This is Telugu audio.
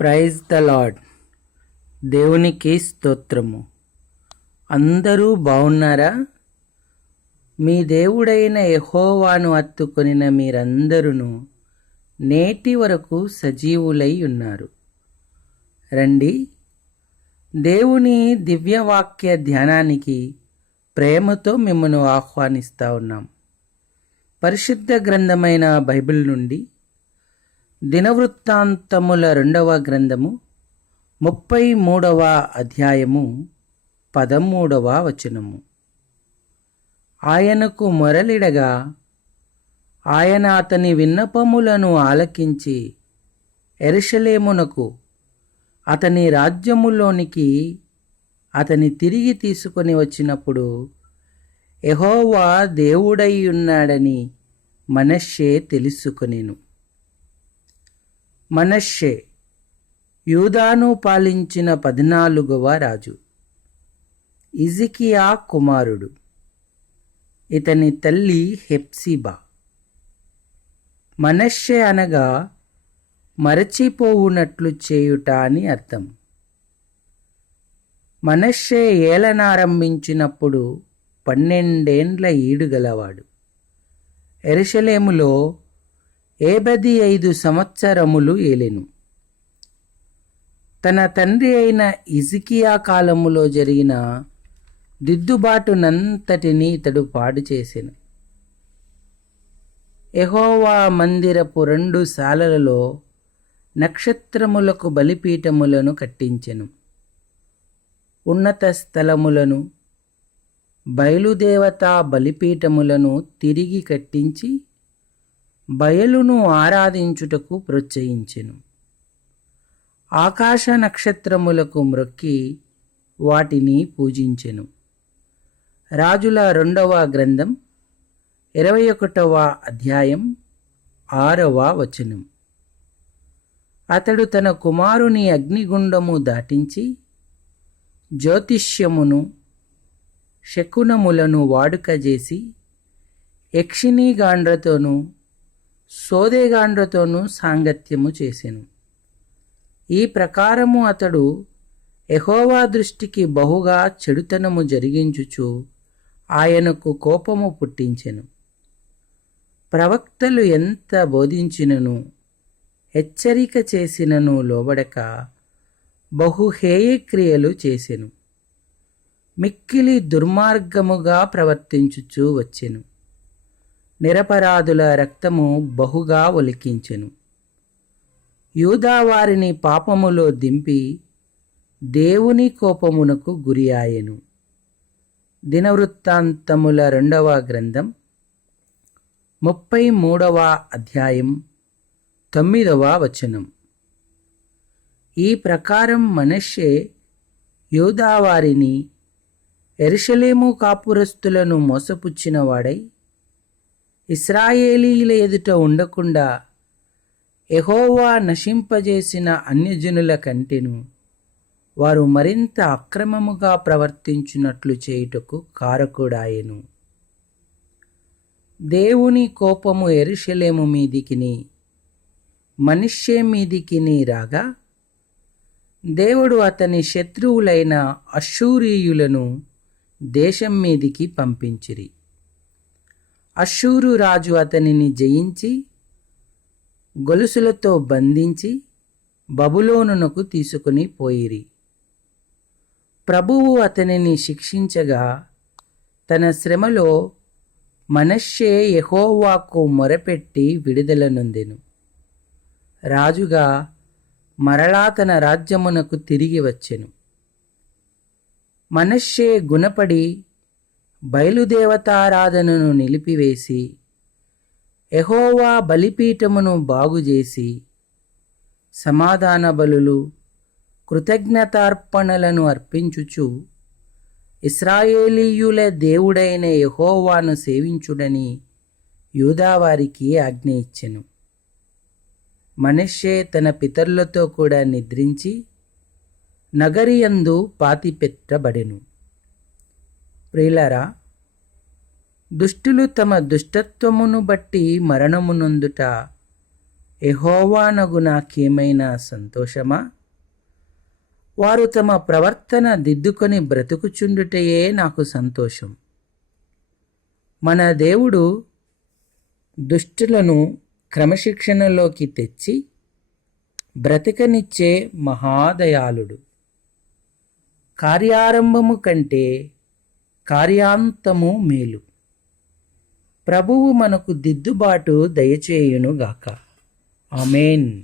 ప్రైజ్ ద లాడ్ దేవునికి స్తోత్రము. అందరూ బాగున్నారా మీ దేవుడైన యహోవాను అత్తుకొనిన మీరందరూ నేటి వరకు సజీవులై ఉన్నారు. రండి. దేవుని దివ్యవాక్య ధ్యానానికి ప్రేమతో మిమ్మను ఆహ్వానిస్తా ఉన్నాం. పరిశుద్ధ గ్రంథమైన బైబిల్ నుండి దినవృత్తాంతముల రెండవ గ్రంథము ముప్పై మూడవ అధ్యాయము పదమూడవ వచనము. ఆయనకు మొరలిడగా ఆయన అతని విన్నపములను ఆలకించి ఎరుషలేమునకు అతని రాజ్యములోనికి అతని తిరిగి తీసుకొని వచ్చినప్పుడు ఎహోవా దేవుడై ఉన్నాడని మనశ్శే తెలుసుకొనెను. మనశ్శే యూదాను పాలించిన పద్నాలుగవ రాజు ఇజికియా కుమారుడు ఇతని తల్లి హెప్సిబా. మనశ్శే అనగా మరచిపోవునట్లు చేయుట అని అర్థం. మనశ్శే ఏలనారంభించినప్పుడు పన్నెండేండ్ల ఈడుగలవాడు ఎరుషలేములో ఏబది ఐదు సంవత్సరములు ఏలెను. తన తండ్రి అయిన ఇజికియా కాలములో జరిగిన దిద్దుబాటునంతటిని ఇతడు పాడు చేసెను. ఎహోవా మందిరపు రెండు శాలలలో నక్షత్రములకు బలిపీఠములను కట్టించెను. ఉన్నత స్థలములను బయలుదేవతా బలిపీఠములను తిరిగి కట్టించి బయలును ఆరాధించుటకు ప్రోత్సహించెను. ఆకాశ నక్షత్రములకు మ్రొక్కి వాటిని పూజించెను. రాజుల రెండవ గ్రంథం ఇరవై ఒకటవ అధ్యాయం ఆరవ వచనం. అతడు తన కుమారుని అగ్నిగుండము దాటించి జ్యోతిష్యమును శకునములను వాడుక చేసి యక్షిణీగాండ్రతోనూ సోదేగాండ్రతోనూ సాంగత్యము చేసెను. ఈ ప్రకారము అతడు ఎహోవా దృష్టికి బహుగా చెడుతనము జరిగించుచు ఆయనకు కోపము పుట్టించెను. ప్రవక్తలు ఎంత బోధించినను హెచ్చరిక చేసినను లోబడక బహుహేయక్రియలు చేసెను. మిక్కిలి దుర్మార్గముగా ప్రవర్తించుచూ వచ్చెను. నిరపరాధుల రక్తము బహుగా ఒలికించెను. యూదావారిని పాపములో దింపి దేవుని కోపమునకు గురియాయెను. దినవృత్తాంతముల రెండవ గ్రంథం ముప్పై మూడవ అధ్యాయం తొమ్మిదవ వచనం. ఈ ప్రకారం మనషే యూదావారిని ఎరుషలేము కాపురస్తులను మోసపుచ్చినవాడై ఇస్రాయేలీల ఎదుట ఉండకుండా ఎహోవా నశింపజేసిన అన్యజనుల కంటెను వారు మరింత అక్రమముగా ప్రవర్తించినట్లు చేయుటకు కారకుడాయెను. దేవుని కోపము ఎరుషలేము మీదికిని మనుష్య మీదికిని రాగా దేవుడు అతని శత్రువులైన అశూరీయులను దేశం మీదికి పంపించిరి. అశూరు రాజు అతనిని జయించి గొలుసులతో బంధించి బబులోనునకు తీసుకుని పోయిరి. ప్రభువు అతనిని శిక్షించగా తన శ్రమలో మనశ్శే యహోవాకు మొరపెట్టి విడుదలనొందెను. రాజుగా మరలా తన రాజ్యమునకు తిరిగి వచ్చెను. మనశ్శే గుణపడి బయలుదేవతారాధనను నిలిపివేసి ఎహోవా బలిపీఠమును బాగుచేసి సమాధాన బలులు కృతజ్ఞతార్పణలను అర్పించుచు ఇస్రాయేలీయుల దేవుడైన యహోవాను సేవించుడని యూదావారికి ఆజ్ఞ ఇచ్చెను. మనషే తన పితరులతో కూడా నిద్రించి నగరియందు పాతిపెట్టబడెను ప్రియులరా దుష్టులు తమ దుష్టత్వమును బట్టి మరణమునందుట ఎహోవానగు నాకేమైనా సంతోషమా? వారు తమ ప్రవర్తన దిద్దుకొని బ్రతుకుచుండుటయే నాకు సంతోషం. మన దేవుడు దుష్టులను క్రమశిక్షణలోకి తెచ్చి బ్రతికనిచ్చే మహాదయాళుడు. కార్యారంభము కంటే కార్యాంతము మేలు. ప్రభువు మనకు దిద్దుబాటు దయచేయునుగాక. ఆమెన్.